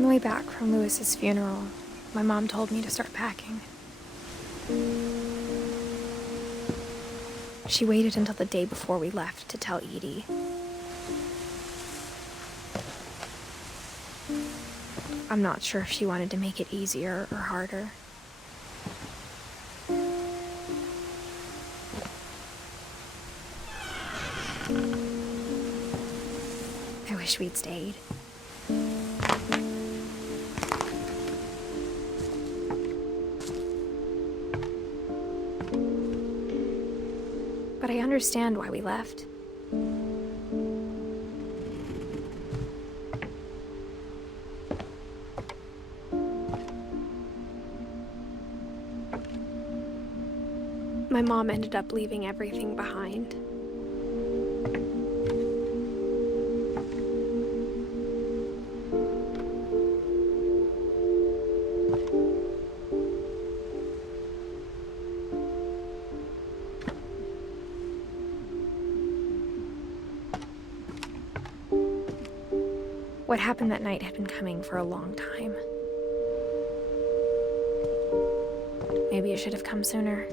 On the way back from Lewis's funeral, my mom told me to start packing. She waited until the day before we left to tell Edie. I'm not sure if she wanted to make it easier or harder. I wish we'd stayed. But I understand why we left. My mom ended up leaving everything behind. What happened that night had been coming for a long time. Maybe it should have come sooner.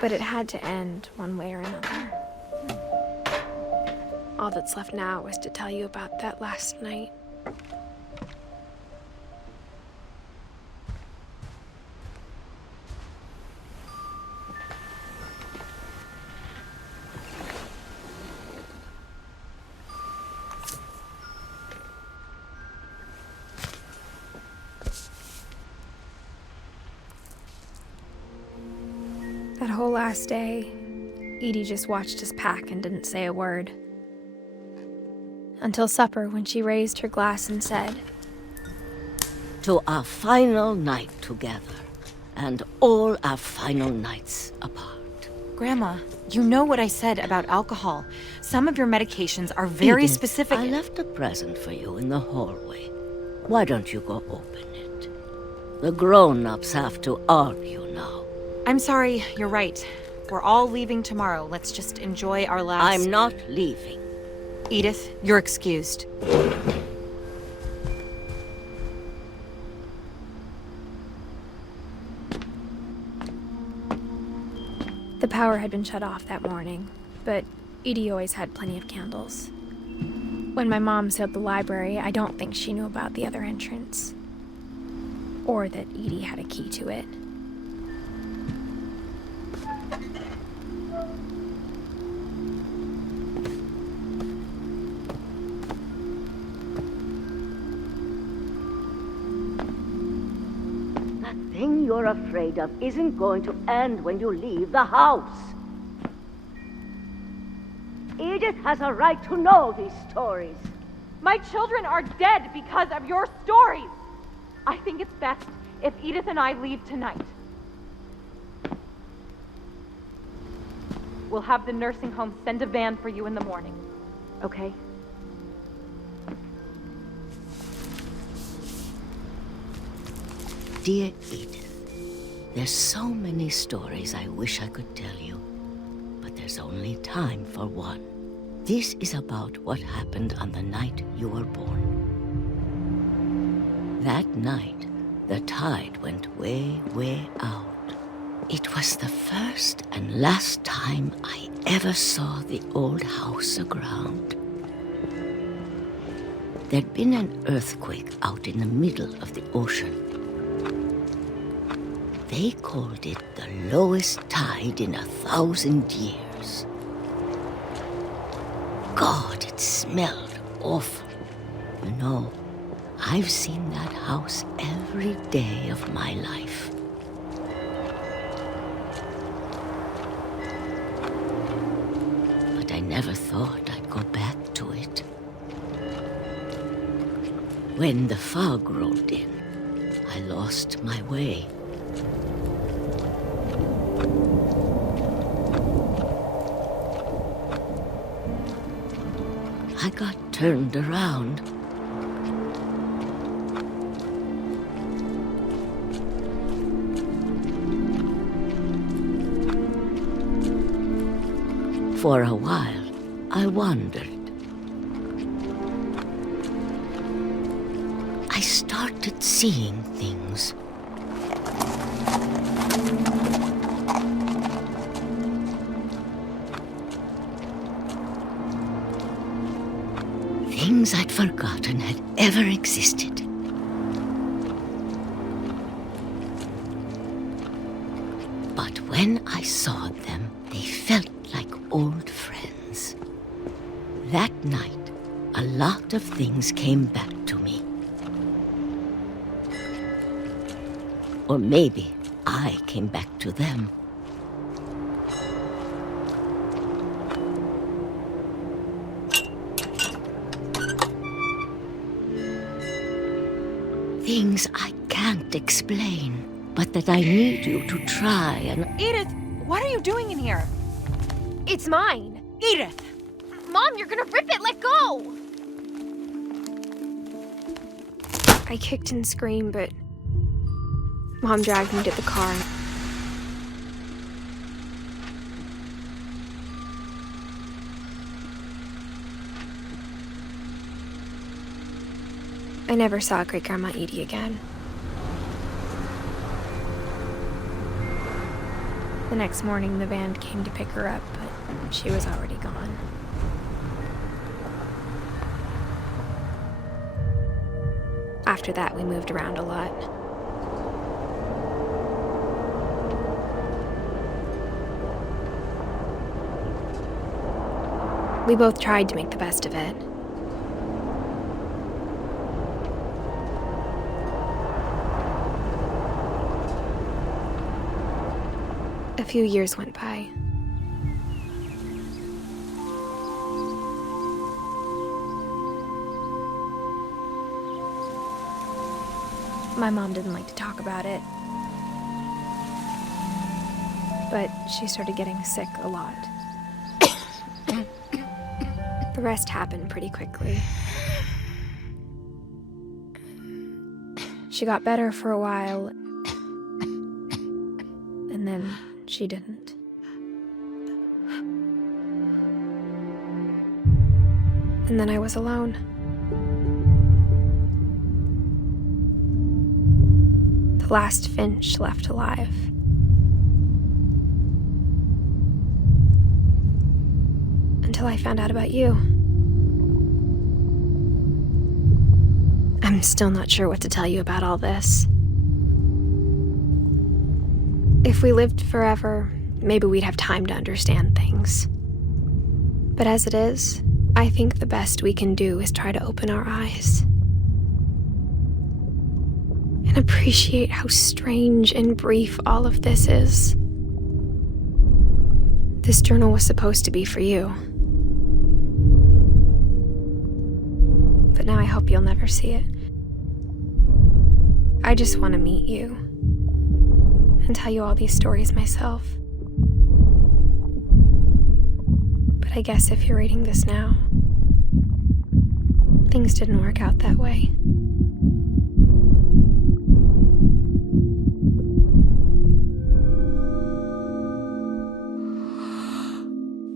But it had to end one way or another. All that's left now is to tell you about that last night. That whole last day, Edie just watched us pack and didn't say a word. Until supper, when she raised her glass and said, "To our final night together, and all our final nights apart." Grandma, you know what I said about alcohol. Some of your medications are very Edith, specific. I left a present for you in the hallway. Why don't you go open it? The grown-ups have to argue now. I'm sorry, you're right. We're all leaving tomorrow. Let's just enjoy our last... I'm not leaving. Edith, you're excused. The power had been shut off that morning, but Edie always had plenty of candles. When my mom sealed the library, I don't think she knew about the other entrance. Or that Edie had a key to it. That thing you're afraid of isn't going to end when you leave the house. Edith has a right to know these stories. My children are dead because of your stories. I think it's best if Edith and I leave tonight. We'll have the nursing home send a van for you in the morning, okay? Dear Edith, there's so many stories I wish I could tell you, but there's only time for one. This is about what happened on the night you were born. That night, the tide went way, way out. It was the first and last time I ever saw the old house aground. There'd been an earthquake out in the middle of the ocean. They called it the lowest tide in 1,000 years. God, it smelled awful. You know, I've seen that house every day of my life. But I never thought I'd go back to it. When the fog rolled in, I lost my way. I got turned around. For a while, I wondered. I started seeing things. Things I'd forgotten had ever existed. But when I saw them, they felt like old friends. That night, a lot of things came back to me. Or maybe I came back to them. Things I can't explain, but that I need you to try and... Edith, what are you doing in here? It's mine. Edith! Mom, you're gonna rip it! Let go! I kicked and screamed, but Mom dragged me to the car. I never saw Great-Grandma Edie again. The next morning, the van came to pick her up, but she was already gone. After that, we moved around a lot. We both tried to make the best of it. A few years went by. My mom didn't like to talk about it, but she started getting sick a lot. The rest happened pretty quickly. She got better for a while, and then she didn't. And then I was alone. The last Finch left alive. Until I found out about you. I'm still not sure what to tell you about all this. If we lived forever, maybe we'd have time to understand things. But as it is, I think the best we can do is try to open our eyes. And appreciate how strange and brief all of this is. This journal was supposed to be for you. But now I hope you'll never see it. I just want to meet you and tell you all these stories myself. But I guess if you're reading this now, things didn't work out that way.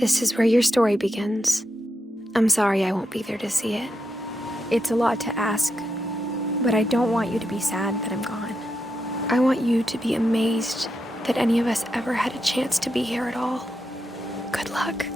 This is where your story begins. I'm sorry I won't be there to see it. It's a lot to ask, but I don't want you to be sad that I'm gone. I want you to be amazed that any of us ever had a chance to be here at all. Good luck.